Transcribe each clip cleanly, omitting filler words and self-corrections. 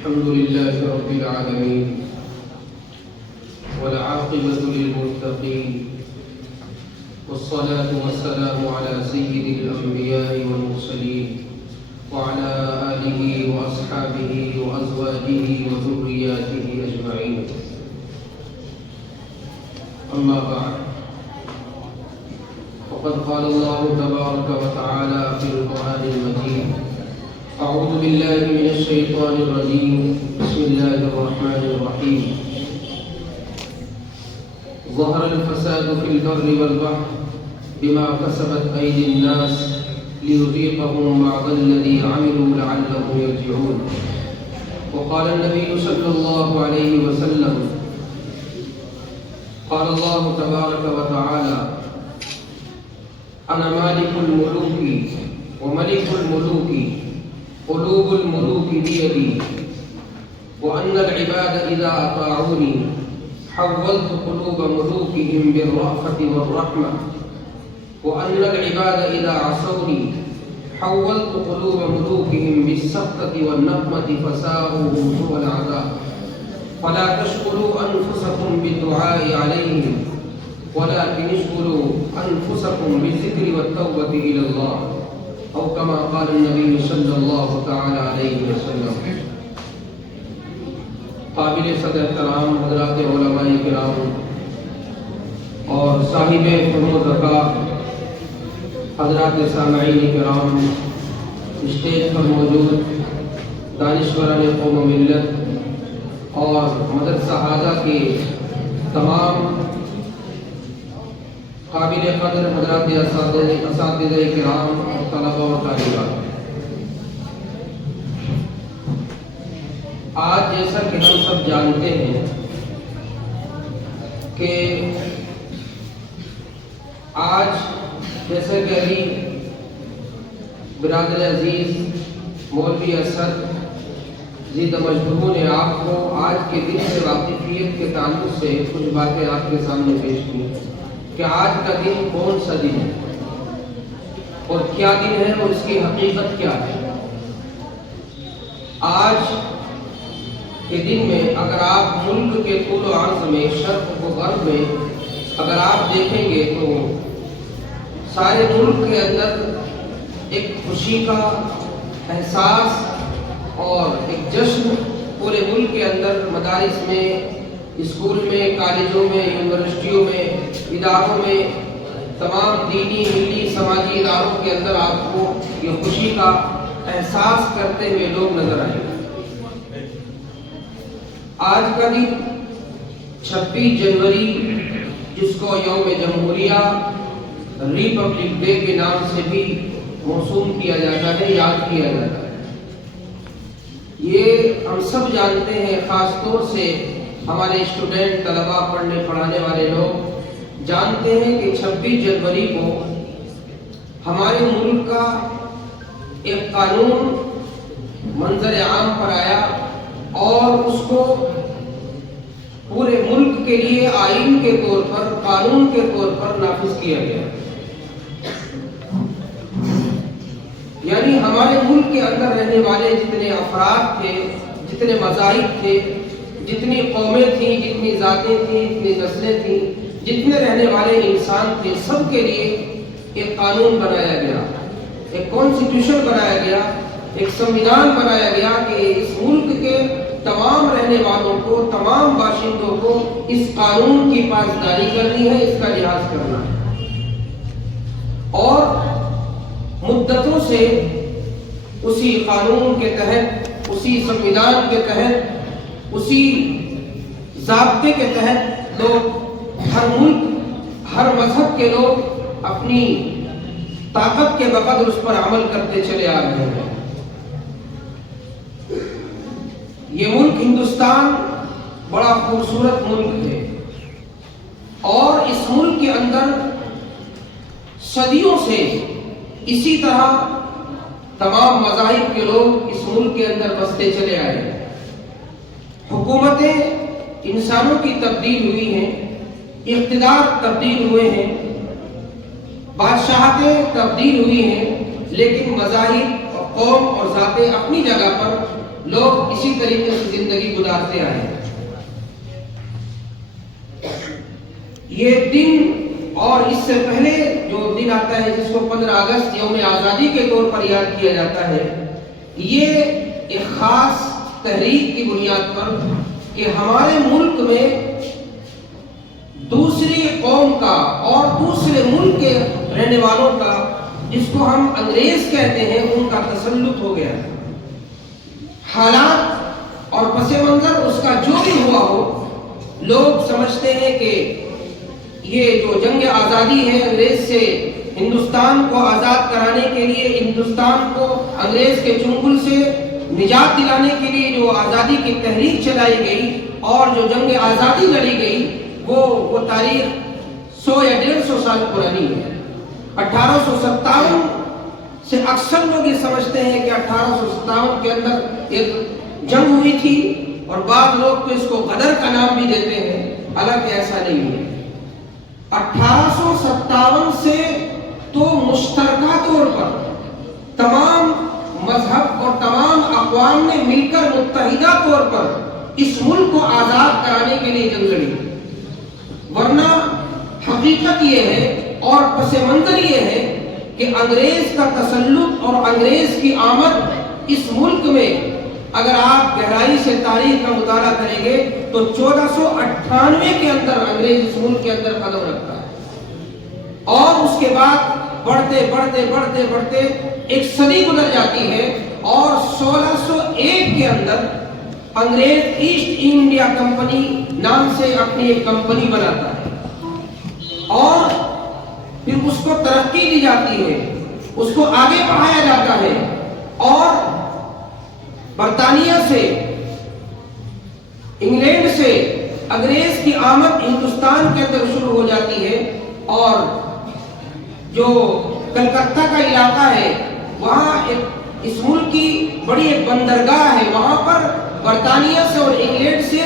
الحمد لله رب العالمين والعاقبة للمتقين والصلاة والسلام على سيد الأنبياء والمرسلين وعلى آله وأصحابه وأزواجه وذرياته أجمعين. أما بعد، وقد قال الله تبارك وتعالى في القرآن المجيد: أعوذ بالله من الشيطان الرجيم، بسم الله الرحمن الرحيم. ظهر الفساد في البر والبحر بما كسبت أيدي الناس ليذيقهم بعض الذي عملوا لعلهم يرجعون. وقال النبي صلى الله عليه وسلم: قال الله تبارك وتعالى: أنا مالك الملوك وملك الملوك قلوب الملوك بيدي، وأن العباد إذا أطاعوني حولت قلوب ملوكهم بالرأفة والرحمة، وأن العباد إذا عصوني حولت قلوب ملوكهم بالسخطة والنقمة فساءوا سوء العذاب. فلا تشغلوا أنفسكم بالدعاء عليهم ولكن اشغلوا أنفسكم بالذكر والتوبة إلى الله، أو كما قال النبي صلی اللہ تعالی علیہ وسلم. قابل صدر احترام حضرات علماء کرام اور صاحب فہم و ذکا حضرات سامعین کرام، اسٹیج پر موجود دانشوران قوم و ملت اور مدرسہ اعلیٰ کے تمام قابل قدر حضرات اساتذہ کرام اور طلباء و طالبات، آج جیسا کہ ہم سب جانتے ہیں کہ آج جیسا کہ ابھی برادر عزیز مولوی اسد زید مجدہو نے آپ کو آج کے دن سے واقفیت کے تعلق سے کچھ باتیں آپ کے سامنے پیش کی کہ آج کا دن کون سا دن ہے اور کیا دن ہے اور اس کی حقیقت کیا ہے. آج کے دن میں اگر آپ ملک کے طول و عرض میں، شرق و غرب میں اگر آپ دیکھیں گے تو سارے ملک کے اندر ایک خوشی کا احساس اور ایک جشن پورے ملک کے اندر، مدارس میں، اسکول میں، کالجوں میں، یونیورسٹیوں میں، اداروں میں، تمام دینی، ملی، سماجی اداروں کے اندر آپ کو یہ خوشی کا احساس کرتے ہوئے لوگ نظر آئیں گے. آج کا دن 26 جنوری، جس کو یوم جمہوریہ، ریپبلک ڈے کے نام سے بھی موسوم کیا جاتا ہے، یاد کیا جاتا ہے. یہ ہم سب جانتے ہیں، خاص طور سے ہمارے اسٹوڈنٹ، طلباء، پڑھنے پڑھانے والے لوگ جانتے ہیں کہ 26 جنوری کو ہمارے ملک کا ایک قانون منظر عام پر آیا اور اس کو پورے ملک کے لیے آئین کے طور پر، قانون کے طور پر نافذ کیا گیا. یعنی ہمارے ملک کے اندر رہنے والے جتنے افراد تھے، جتنے مذاہب تھے، جتنی قومیں تھیں، جتنی ذاتیں تھیں، جتنی نسلیں تھیں، جتنے رہنے والے انسان تھے، سب کے لیے ایک قانون بنایا گیا، ایک کانسٹیٹیوشن بنایا گیا، ایک سنویدھان بنایا گیا کہ اس ملک کے تمام رہنے والوں کو، تمام باشندوں کو اس قانون کی پاسداری کرنی ہے، اس کا لحاظ کرنا ہے. اور مدتوں سے اسی قانون کے تحت، اسی سنویدھان کے تحت، اسی ضابطے کے تحت لوگ، ہر ملک، ہر مذہب کے لوگ اپنی طاقت کے بقدر اس پر عمل کرتے چلے آ رہے ہیں. یہ ملک ہندوستان بڑا خوبصورت ملک ہے اور اس ملک کے اندر صدیوں سے اسی طرح تمام مذاہب کے لوگ اس ملک کے اندر بستے چلے آئے ہیں. حکومتیں انسانوں کی تبدیل ہوئی ہیں، اقتدار تبدیل ہوئے ہیں، بادشاہتیں تبدیل ہوئی ہیں، لیکن مذاہب اور قوم اور ذاتیں اپنی جگہ پر لوگ اسی طریقے سے زندگی گزارتے آئے. یہ دن اور اس سے پہلے جو دن آتا ہے جس کو 15 اگست یوم آزادی کے طور پر یاد کیا جاتا ہے، یہ ایک خاص تحریک کی بنیاد پر کہ ہمارے ملک میں دوسری قوم کا اور دوسرے ملک کے رہنے والوں کا، جس کو ہم انگریز کہتے ہیں، ان کا تسلط ہو گیا. حالات اور پس منظر اس کا جو بھی ہوا ہو، لوگ سمجھتے ہیں کہ یہ جو جنگ آزادی ہے، انگریز سے ہندوستان کو آزاد کرانے کے لیے، ہندوستان کو انگریز کے چنگل سے نجات دلانے کے لیے جو آزادی کی تحریک چلائی گئی اور جو جنگ آزادی لڑی گئی، وہ تاریخ 100 یا 150 سال پرانی ہے. 1857 سے اکثر لوگ یہ سمجھتے ہیں کہ 1857 کے اندر ایک جنگ ہوئی تھی، اور بعض لوگ تو اس کو غدر کا نام بھی دیتے ہیں، حالانکہ ایسا نہیں ہے. 1857 سے تو مشترکہ طور پر تمام مذہب اور تمام اقوام نے مل کر متحدہ طور پر اس ملک کو آزاد کرانے کے لیے جنگ لڑی. ورنہ حقیقت یہ ہے اور پس منظر یہ ہے کہ انگریز کا تسلط اور انگریز کی آمد اس ملک میں، اگر آپ گہرائی سے تاریخ کا مطالعہ کریں گے تو 1498 کے اندر انگریز اس ملک کے اندر قدم رکھتا ہے، اور اس کے بعد بڑھتے بڑھتے بڑھتے بڑھتے ایک صدی گزر جاتی ہے، اور 1601 کے اندر انگریز ایسٹ انڈیا کمپنی نام سے اپنی ایک کمپنی بناتا ہے، اور پھر اس کو ترقی دی جاتی ہے، اس کو آگے بڑھایا جاتا ہے، اور برطانیہ سے، انگلینڈ سے انگریز کی آمد ہندوستان کے اندر شروع ہو جاتی ہے. اور جو کلکتہ کا علاقہ ہے، وہاں اس ملک کی بڑی ایک بندرگاہ ہے، وہاں پر برطانیہ سے اور انگلینڈ سے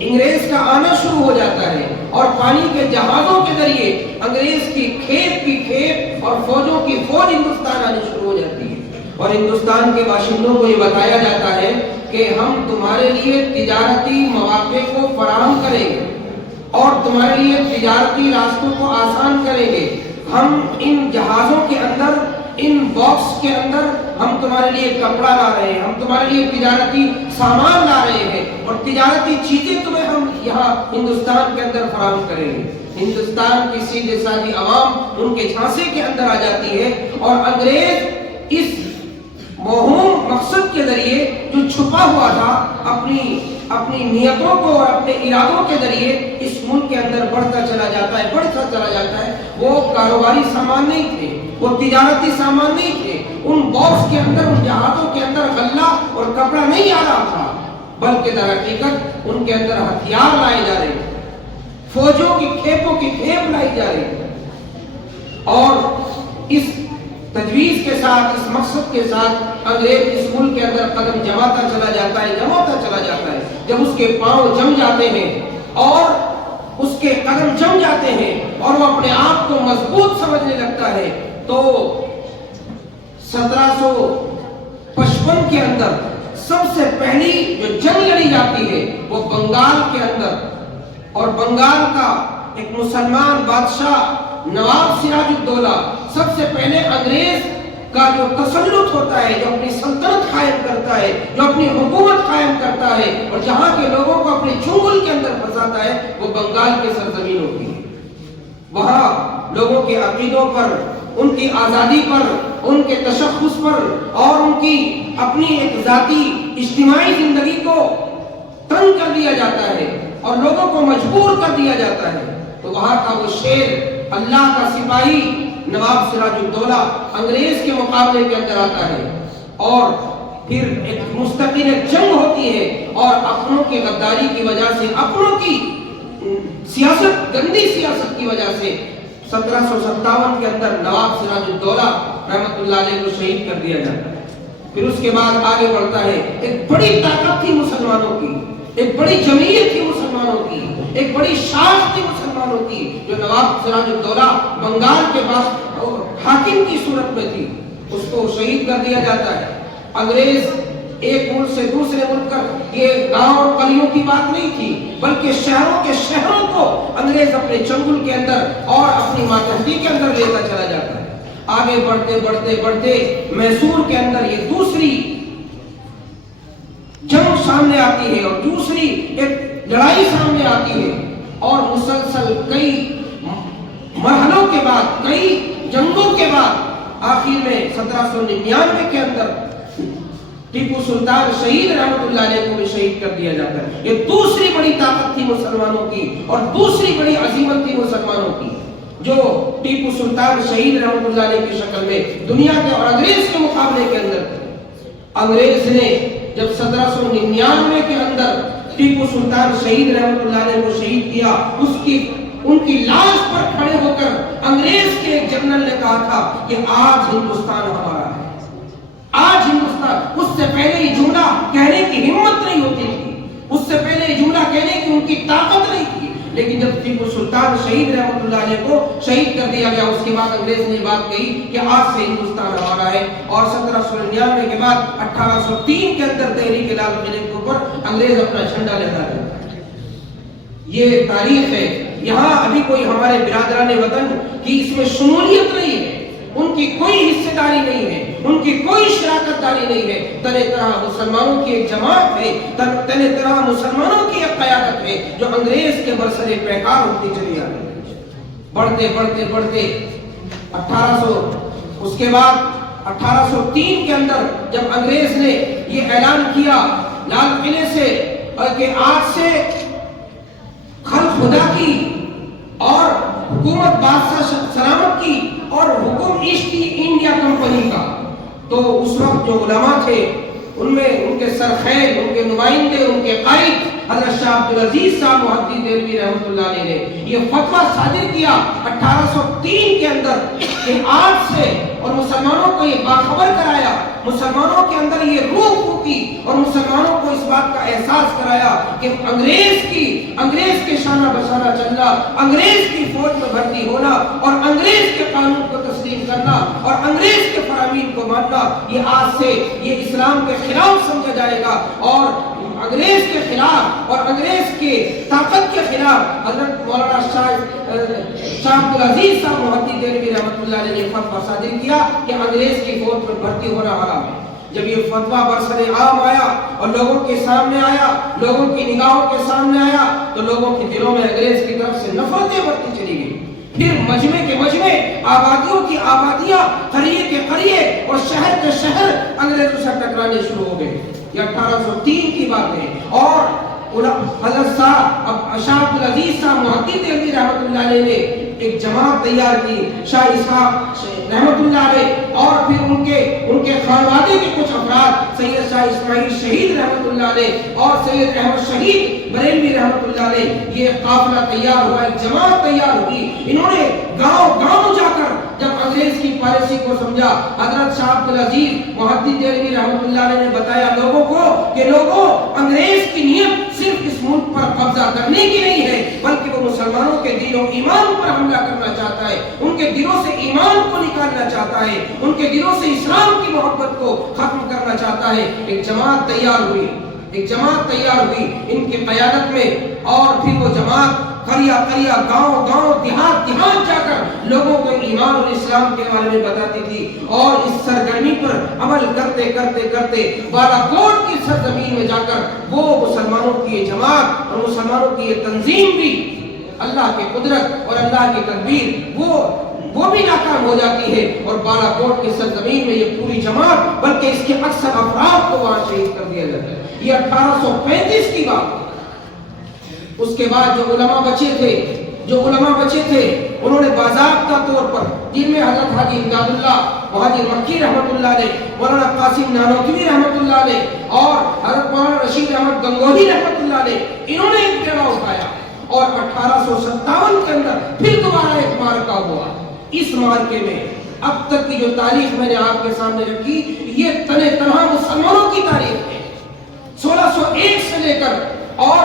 انگریز کا آنا شروع ہو جاتا ہے، اور پانی کے جہازوں کے ذریعے انگریز کی کھیپ اور فوجوں کی فوج ہندوستان آنی شروع ہو جاتی ہے. اور ہندوستان کے باشندوں کو یہ بتایا جاتا ہے کہ ہم تمہارے لیے تجارتی مواقع کو فراہم کریں گے اور تمہارے لیے تجارتی راستوں کو آسان کریں گے. ہم ان جہازوں کے اندر، ان باکس کے اندر ہم تمہارے لیے کپڑا لا رہے ہیں، ہم تمہارے لیے تجارتی سامان لا رہے ہیں، اور تجارتی چیزیں تمہیں ہم یہاں ہندوستان کے اندر فراہم کریں گے. ہندوستان کی سیدھے سادھی عوام ان کے جھانسے کے اندر آ جاتی ہے، اور انگریز اس موہوم مقصد کے ذریعے جو چھپا ہوا تھا، اپنی نیتوں کو اور اپنے ارادوں کے ذریعے اس ملک کے اندر بڑھتا چلا جاتا ہے. وہ کاروباری سامان نہیں تھے، وہ تجارتی سامان نہیں تھے، ان باکس کے اندر، ان جہازوں کے اندر غلہ اور کپڑا نہیں آ رہا تھا، بلکہ در حقیقت ان کے اندر ہتھیار لائے جا رہے تھے، فوجوں کی کھیپوں کی کھیپ لائی جا رہی تھی. اور اس تجویز کے ساتھ، اس مقصد کے ساتھ انگریز اس ملک کے اندر قدم جماتا چلا جاتا ہے. جب اس کے پاؤں جم جاتے ہیں اور اس کے قدم جم جاتے ہیں اور وہ اپنے آپ کو مضبوط سمجھنے لگتا ہے، تو 1755 کے اندر سب سے پہلی جو جنگ لڑی جاتی ہے وہ بنگال کے اندر، اور بنگال کا ایک مسلمان بادشاہ نواب سراج الدولہ سب سے پہلے انگریز کا جو تسلط ہوتا ہے، جو اپنی سلطنت قائم کرتا ہے، جو اپنی حکومت قائم کرتا ہے، اور جہاں کے لوگوں کو اپنے چنگل کے اندر پھنساتا ہے، وہ بنگال کی سرزمین ہوتی ہے. وہاں لوگوں کے عقیدوں پر، ان کی آزادی پر، ان کے تشخص پر، اور ان کی اپنی ایک ذاتی اجتماعی زندگی کو تنگ کر دیا جاتا ہے اور لوگوں کو مجبور کر دیا جاتا ہے. تو وہاں کا وہ شیر، اللہ کا سپاہی نواب سراج الدولہ انگریز کے مقابلے کے اندر آتا ہے، اور پھر ایک مستقل جنگ ہوتی ہے، اور اپنوں کی غداری کی وجہ سے، اپنوں کی سیاست، گندی سیاست کی وجہ سے 1757 کے اندر نواب سراج الدولہ رحمۃ اللہ علیہ کو شہید کر دیا جاتا ہے. پھر اس کے بعد آگے بڑھتا ہے. ایک بڑی طاقت تھی مسلمانوں کی، ایک بڑی جمعیت تھی مسلمانوں کی، ایک بڑی شاخ تھی مسلمانوں کی، جو نواب سراج الدولہ بنگال کے پاس حاکم کی صورت میں تھی. اس کو شہید کر دیا جاتا ہے. انگریز ایک ملک سے دوسرے ملک کا یہ گاؤں اور گلیوں کی بات نہیں تھی، بلکہ شہروں کے شہروں کو انگریز اپنے چنگل کے اندر اور اپنی ماتحتی کے اندر لیتا چلا جاتا ہے۔ آگے بڑھتے بڑھتے بڑھتے میسور کے اندر یہ دوسری جنگ سامنے آتی ہے اور دوسری ایک لڑائی سامنے آتی ہے، اور مسلسل کئی مرحلوں کے بعد، کئی جنگوں کے بعد آخر میں 1799 کے اندر ٹیپو سلطان شہید رحمت اللہ علیہ کو بھی شہید کر دیا جاتا ہے۔ یہ دوسری بڑی طاقت تھی مسلمانوں کی اور دوسری بڑی عظیمت تھی مسلمانوں کی، جو ٹیپو سلطان شہید رحمت اللہ علیہ کی شکل میں دنیا کے اور انگریز کے مقابلے کے اندر تھی۔ انگریز نے جب 1799 کے اندر ٹیپو سلطان شہید رحمت اللہ علیہ کو شہید کیا، ان کی لاش پر کھڑے ہو کر انگریز کے ایک جنرل نے کہا تھا کہ آج ہندوستان ہمارا ہے، آج ہندوستان۔ اس سے پہلے یہ جملہ کہنے کی ہمت نہیں ہوتی تھی، اس سے پہلے یہ جملہ کہنے کی ان کی طاقت نہیں تھی، لیکن جب ٹیپو سلطان شہید رحمت اللہ علیہ کو شہید کر دیا گیا، اس کے بعد انگریز نے یہ بات کہی کہ آج سے ہندوستان ہمارا ہے، اور 1799 کے بعد 1803 کے اندر دہلی کے لال قلعے کے اوپر انگریز اپنا جھنڈا لہرا رہے ہیں۔ یہ تاریخ ہے۔ یہاں ابھی کوئی ہمارے برادران وطن کی اس میں شمولیت نہیں ہے، ان کی کوئی حصہ داری نہیں ہے، ان کی کوئی شراکت داری نہیں ہے۔ طرح طرح مسلمانوں کی ایک جماعت ہے، طرح طرح مسلمانوں کی ایک قیادت ہے جو انگریز کے برسر پیکار ہوتی چلی آ رہی ہے۔ بڑھتے بڑھتے بڑھتے 1800 اس کے بعد 1803 کے اندر جب انگریز نے یہ اعلان کیا لال قلعے سے کہ آج سے خلق خدا کی اور حکومت بادشاہ سلامت کی اور حکم ایسٹ انڈیا کمپنی کا، تو اس وقت جو علماء تھے ان میں ان کے سرخیل، ان کے نمائندے، ان کے قائد حضرت شاہ عبدالعزیز صاحب محدث دہلوی رحمۃ اللہ علیہ نے یہ فتویٰ صادر کیا 1803 کے اندر کہ آج سے، اور مسلمانوں کو یہ باخبر کرایا، مسلمانوں کے اندر یہ روح پھوکی اور مسلمانوں کو اس بات کا احساس کرایا کہ انگریز کے شانہ بشانہ چلنا، انگریز کی فوج میں بھرتی ہونا اور انگریز کے قانون کو تسلیم کرنا اور انگریز کے فرامین کو ماننا، یہ آج سے یہ اسلام کے خلاف سمجھا جائے گا، اور انگریز کے خلاف اور انگریز کی طاقت کے خلاف حضرت مولانا شاہ عبدالعزیز صاحب محدث دہلوی رحمۃ اللہ علیہ نے فتویٰ صادر کیا کہ انگریز کی فوج میں بھرتی ہونا حرام ہے۔ جب یہ فتویٰ برسر عام آیا اور لوگوں کے سامنے آیا، لوگوں کی نگاہوں کے سامنے آیا، تو لوگوں کے دلوں میں انگریز کی طرف سے نفرتیں بڑھتی چلی گئی۔ پھر مجمع کے مجمع، آبادیوں کی آبادیاں، قریے کے قریے اور شہر کے شہر انگریزوں سے ٹکرانے شروع ہو گئے۔ یہ 1803 کی بات ہے، اور حضرت شاہ عبدالعزیز صاحب محدث دہلوی رحمۃ اللہ علیہ نے ایک جماعت تیار کی، شاہ اسحاق رحمۃ اللہ علیہ اور پھر ان کے خانوادے کے کچھ افراد، سید شاہ اسماعیل شہید رحمۃ اللہ علیہ اور سید احمد شہید بریلوی رحمۃ اللہ علیہ، یہ قافلہ تیار ہوا، ایک جماعت تیار ہوئی۔ انہوں نے گاؤں گاؤں جا کر جب انگریز کی پالیسی کو سمجھا، حضرت شاہ عبدالعزیز محدث دہلوی رحمۃ اللہ علیہ نے بتایا لوگوں کو کہ لوگوں، انگریز کی نیت صرف اس ملک پر قبضہ کرنے کی نہیں ہے، بلکہ وہ مسلمانوں کے دل و ایمان پر حملہ کرنا چاہتا ہے، ان کے دلوں سے ایمان کو نکالنا چاہتا ہے، ان کے دلوں سے اسلام کی محبت کو ختم کرنا چاہتا ہے۔ ایک جماعت تیار ہوئی، ان کی قیادت میں، اور پھر وہ جماعت قریہ قریہ، گاؤں گاؤں، دیہات دیہات جا کر لوگوں کو ایمان اور اسلام کے بارے میں بتاتی تھی، اور اس سرگرمی پر عمل کرتے کرتے کرتے بالاکوٹ کی سرزمین میں جا کر وہ مسلمانوں کی یہ جماعت اور مسلمانوں کی یہ تنظیم بھی اللہ کی قدرت اور اللہ کی تدبیر وہ بھی ناکام ہو جاتی ہے، اور بالاکوٹ کی سرزمین میں یہ پوری جماعت بلکہ اس کے اکثر افراد کو وہاں شہید کر دیا جاتا ہے۔ یہ 1835 کی بات۔ اس کے بعد جو علماء بچے تھے انہوں نے باضابطہ طور پر، جن میں حضرت حاجی امداد اللہ مہاجر مکی رحمۃ اللہ علیہ، مولانا قاسم نانوتوی رحمۃ اللہ علیہ اور حضرت مولانا رشید احمد گنگوہی رحمۃ اللہ علیہ، انہوں نے ایک ڈیرا اٹھایا، اور 1857 کے اندر پھر دوبارہ ایک معرکہ ہوا۔ اس معرکے میں اب تک کی جو تاریخ میں نے آپ کے سامنے رکھی، یہ تنہا مسلمانوں کی تاریخ ہے۔ 1601 سے لے کر اور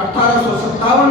1857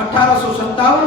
1857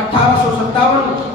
1857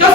10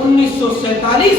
1947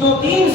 2-3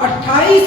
28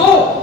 2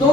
2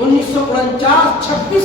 1949 26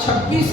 26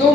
2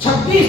26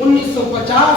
1950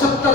70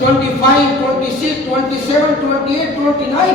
25, 26, 27, 28, 29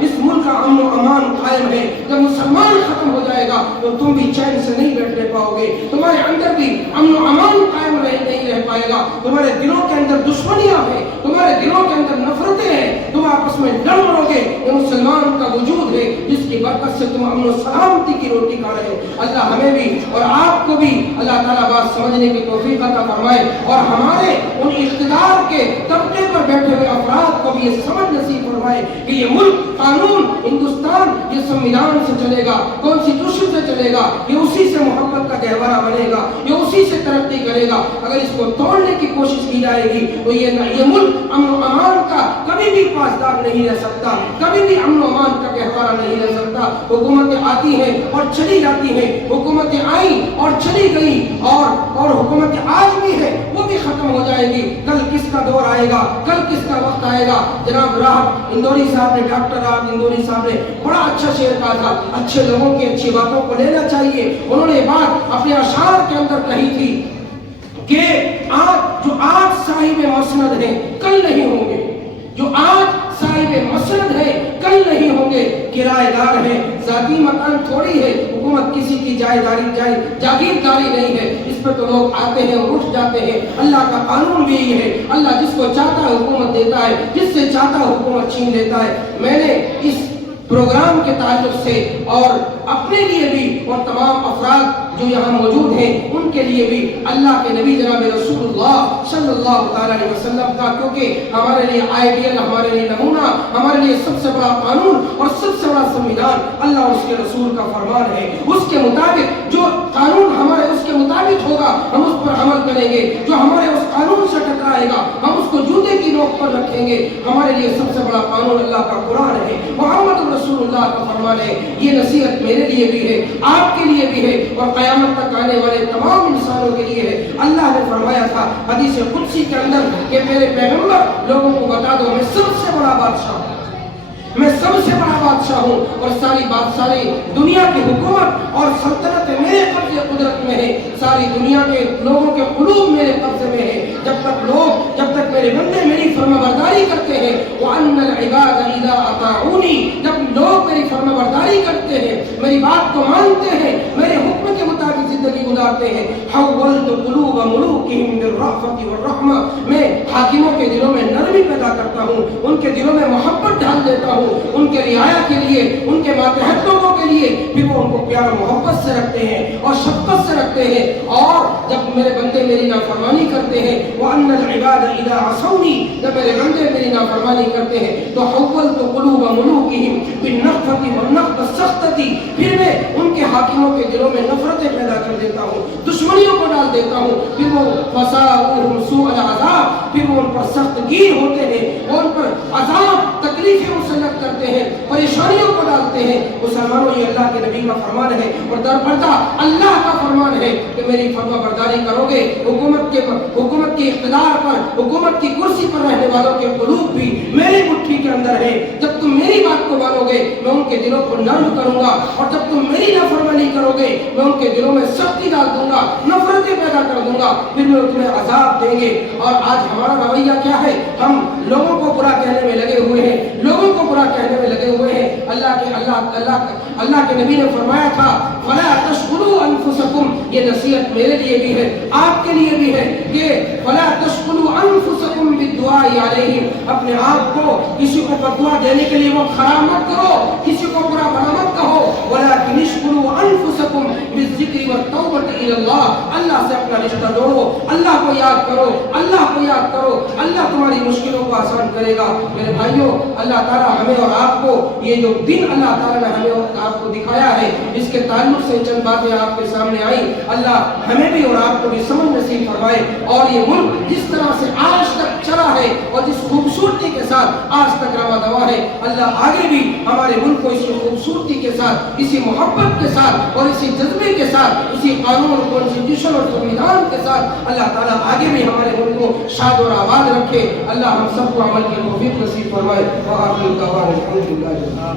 اس ملک کا امن و امان قائم ہے۔ جب مسلمان ختم ہو جائے گا تو تم بھی چین سے نہیں بیٹھنے پاؤ گے، تمہارے اندر بھی امن و امان قائم نہیں رہ پائے گا۔ تمہارے دلوں کے اندر دشمنیاں ہیں، تمہارے دلوں کے اندر نفرتیں ہیں، تم آپس میں لڑ مڑو گے۔ یہ مسلمان کا وجود ہے جس کی برکت سے تم امن و سلامتی کی روٹی کھا رہے ہیں۔ اللہ ہمیں بھی اور آپ کو بھی اللہ تعالیٰ بات سمجھنے کی توفیق عطا فرمائے، اور ہمارے ان اقتدار کے طبقے پر بیٹھے ہوئے افراد کو بھی یہ سمجھ نصیب فرمائے کہ یہ ملک، قانون، ہندوستان یہ سنویدھان سے چلے گا، کانسٹیٹیوشن سے چلے گا، یہ اسی سے محبت کا گہوارہ بنے گا، یہ اسی سے ترقی کرے گا۔ اگر اس کو توڑنے کی کوشش کی جائے گی تو یہ ملک امن و امان کا کبھی بھی پاسدار نہیں رہ سکتا، کبھی بھی امن و امان کا گہوارہ نہیں رہ سکتا۔ حکومتیں آتی ہیں اور چلی جاتی ہیں، حکومتیں آئیں اور چلی گئی، اور حکومتیں آج بھی ہے وہ بھی ختم ہو جائے گی۔ کل کس کا دور آئے گا، کل کس کا وقت آئے گا۔ جناب راحت اندوری صاحب نے، ڈاکٹر راحت اندوری صاحب نے بڑا اچھا شعر کہا تھا، اچھے لوگوں کی اچھی باتوں کو لینا چاہیے۔ انہوں نے یہ بات اپنے اشعار کے اندر کہی تھی کہ جو آج صاحب مسند ہیں کل نہیں ہوں گے، جو آج صاحب مسند ہے کل نہیں ہوں گے، کرایہ دار ہے، ذاتی مکان تھوڑی ہے، حکومت کسی کی جاگیرداری نہیں ہے، اس پہ تو لوگ آتے ہیں اور اٹھ جاتے ہیں۔ اللہ کا قانون بھی یہ ہے، اللہ جس کو چاہتا ہے حکومت دیتا ہے، جس سے چاہتا ہے حکومت چھین لیتا ہے۔ میں نے اس پروگرام کے تعلق سے اور اپنے لیے بھی اور تمام افراد جو یہاں موجود ہیں ان کے لیے بھی اللہ کے نبی جناب رسول اللہ صلی اللہ تعالیٰ علیہ وسلم کا، کیونکہ ہمارے لیے آئیڈیل، ہمارے لیے نمونہ، ہمارے لیے سب سے بڑا قانون اور سب سے بڑا سنویدھان اللہ اور اس کے رسول کا فرمان ہے۔ اس کے مطابق جو قانون ہمارے اس کے مطابق ہوگا ہم اس پر عمل کریں گے، جو ہمارے اس قانون سے ٹکرائے گا ہم اس کو جوتے کی نوک پر رکھیں گے۔ ہمارے لیے سب سے بڑا قانون اللہ کا قرآن ہے، محمد رسول اللہ کا فرمان ہے۔ یہ نصیحت میرے لیے بھی ہے، آپ کے لیے بھی ہے، اور قیامت تک آنے والے تمام انسانوں کے لیے ہے۔ اللہ نے فرمایا تھا حدیث قدسی کے اندر کہ میرے پیغمبر لوگوں کو بتا دو میں سب سے بڑا بادشاہ ہوں، میں سب سے بڑا بادشاہ ہوں، اور ساری دنیا کی حکومت اور سلطنت میرے قبضے قدرت میں ہے، ساری دنیا کے لوگوں کے قلوب میرے قبضے میں ہے۔ جب تک میرے بندے میری فرمانبرداری کرتے ہیں، وَأَنَّ الْعِبَادَ إِذَا أَطَاعُونِي، جب لوگ میری فرمانبرداری کرتے ہیں، میری بات کو مانتے ہیں، میرے حکم کے مطابق زندگی گزارتے ہیں، حَوَّلْتُ قُلُوبَ مُلُوكِهِمْ بِالرَّأْفَةِ وَالرَّحْمَةِ، میں حاکموں کے دلوں میں نرمی پیدا کرتا ہوں، ان کے دلوں میں محبت ڈال دیتا ہوں، ان کے رعایا کے لیے، ان کے ماتحت لوگوں کے لیے، پھر وہ ان کو پیار محبت سے رکھتے ہیں اور شفقت سے رکھتے ہیں۔ اور جب میرے بندے میری نافرمانی کرتے ہیں، وَأَنَّ الْعِبَادَ إِذَا عَصَوْنِي، جب میرے بندے میری نافرمانی کرتے ہیں تو حَوَّلْتُ قُلُوبَ مُلُوكِهِمْ بِالنَّخْفَةِ وَالنَّخْبَةِ، پھر میں ان کے حاکموں کے دلوں میں نفرتیں پیدا کر دیتا ہوں، دشمنیوں کو ڈال دیتا ہوں، پھر وہ فَسَاءُوهُمْ سُوءَ الْعَذَابِ، پھر وہ ان پر سخت گیر ہوتے ہیں، وہ ان پر عذاب تکلیفیں مسلط کرتے ہیں، پریشانیوں کو ڈالتے ہیں۔ مسلمانوں یہ اللہ کے نبی کا فرمان ہے اور درپردہ اللہ کا فرمان ہے کہ میری فرما برداری کرو گے، حکومت کے اقتدار پر، حکومت کی کرسی پر رہنے والوں کے قلوب بھی میری مٹھی کے اندر ہے۔ جب تم میری بات کو مانو گے میں ان کے دلوں کو نرم کروں گا، اور جب تم میری نافرمانی کرو گے میں ان کے دلوں میں سختی ڈال دوں گا، نفرتیں پیدا کر دوں گا، پھر وہ تمہیں عذاب دیں گے۔ اور آج ہمارا رویہ کیا ہے؟ ہم لوگوں کو برا کہنے میں لگے ہوئے ہیں، لوگوں کو برا کہنے میں لگے ہوئے ہیں۔ اللہ کے نبی نے فرمایا تھا فَلَا تَشْغُلُوا أَنفُسَكُمْ، یہ نصیحت میرے لیے بھی ہے، آپ کے لیے بھی ہے کہ فَلَا تَشْغُلُوا أَنفُسَكُمْ بِالدُّعَاءِ عَلَيْهِمْ، اپنے آپ کو کسی کو بددعا دینے کے لیے وہ خراب مت کرو، کسی کو برا بھلا مت کہو، وَلَكِنِ اشْغُلُوا أَنفُسَكُمْ بِالذِّكْرِ وَالتَّوْبَةِ إِلَى اللَّهِ، اللہ سے اپنا رشتہ جوڑو، اللہ کو یاد کرو، اللہ کو یاد کرو، اللہ تمہاری مشکلوں کو آسان کرے گا۔ میرے بھائیوں، اللہ تعالیٰ ہمیں اور آپ کو یہ جو دن اللہ تعالیٰ نے ہمیں اور آپ کو دکھایا ہے، اس کے تعلق سے چند باتیں آپ کے سامنے آئیں، اللہ ہمیں بھی اور آپ کو بھی سمجھ نصیب فرمائے، اور یہ ملک جس طرح سے آج تک چلا ہے اور جس خوبصورتی کے ساتھ آج تک رواں دوا ہے، اللہ آگے بھی ہمارے ملک کو اسی خوبصورتی کے ساتھ، اسی محبت کے ساتھ اور اسی جذبے کے ساتھ، اسی قانون، کانسٹیٹیوشن اور سنویدھان کے ساتھ اللہ تعالیٰ آگے بھی ہمارے ملک کو شاد اور آباد رکھے۔ اللہ ہم سب کو عمل کی توفیق نصیب فرمائے۔ وآخر دعوانا الحمدللہ۔